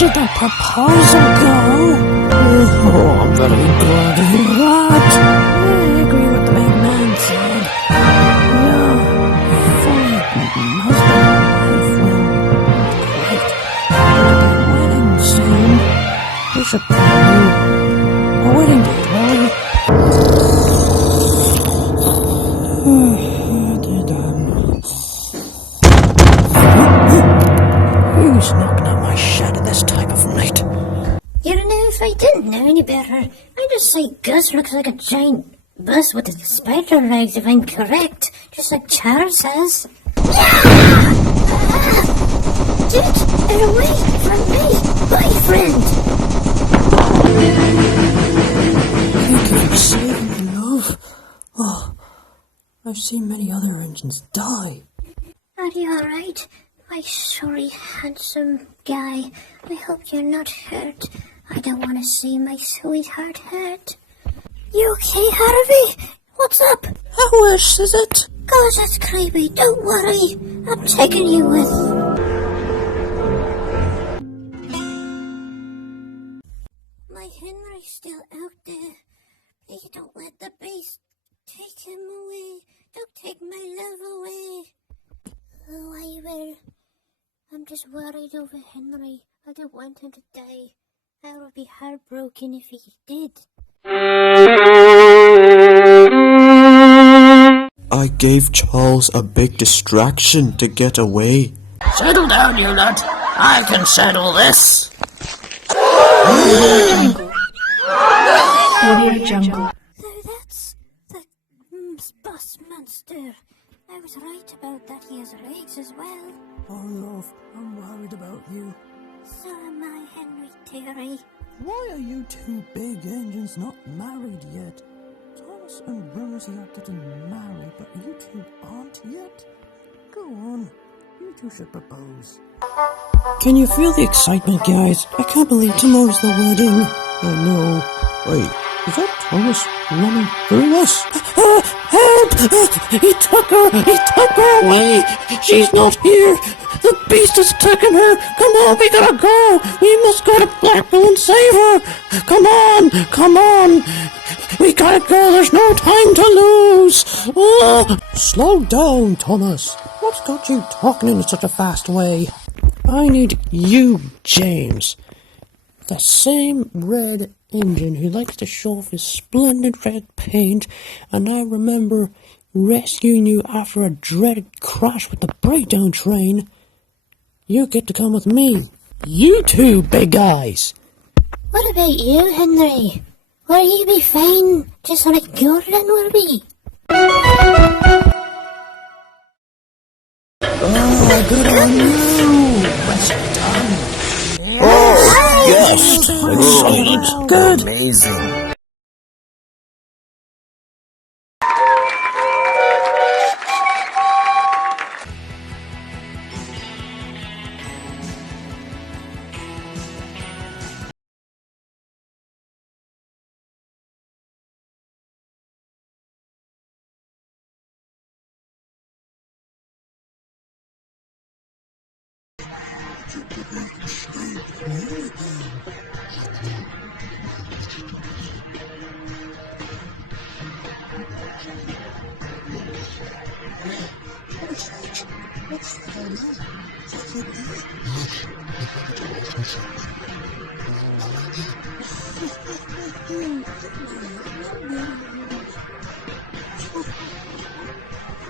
did that proposal go? Oh, I'm very glad to hear that. I agree with the big man said. Yeah, fully husband and wife will great. Wedding soon. We should plan a wedding date, right? Who's knocking on my shed at this time of night? You know, if I didn't know any better, I'd just say Gus looks like a giant bus with spider legs, if I'm correct. Just like Charles says. Get away from me, boyfriend! Thank you for saving me, love. Oh, I've seen many other engines die. Are you alright? My sorry, handsome guy. I hope you're not hurt. I don't want to see my sweetheart hurt. You okay, Harvey? What's up? How worse is it? God, that's creepy. Don't worry. I'm taking you with. My Henry's still out there. Please don't let the beast take him away. Don't take my love away. Oh, I will. I'm just worried over Henry. I don't want him to die. I would be heartbroken if he did. I gave Charles a big distraction to get away. Settle down, you nut. I can settle this. Audio Jungle. So that's the bus monster. I was right about that. He has legs as well. Oh, love, I'm worried about you. So am I, Henry Terry. Why are you two big engines not married yet? Thomas and Rosie are getting married, but you two aren't yet? Go on, you two should propose. Can you feel the excitement, guys? I can't believe tomorrow's the wedding. I know. Wait, is that Thomas running through us? Help! He took her away! She's not here! The beast has taken her! Come on, we gotta go! We must go to Blackpool and save her! Come on! We gotta go, there's no time to lose! Slow down, Thomas. What's got you talking in such a fast way? I need you, James. The same red engine who likes to show off his splendid red paint, and I remember rescuing you after a dreaded crash with the breakdown train. You get to come with me. You two big guys. What about you, Henry? Will you be fine, just like Gordon will be? Oh, good on you. Well done. Oh, yes! Excellent! Good. Amazing!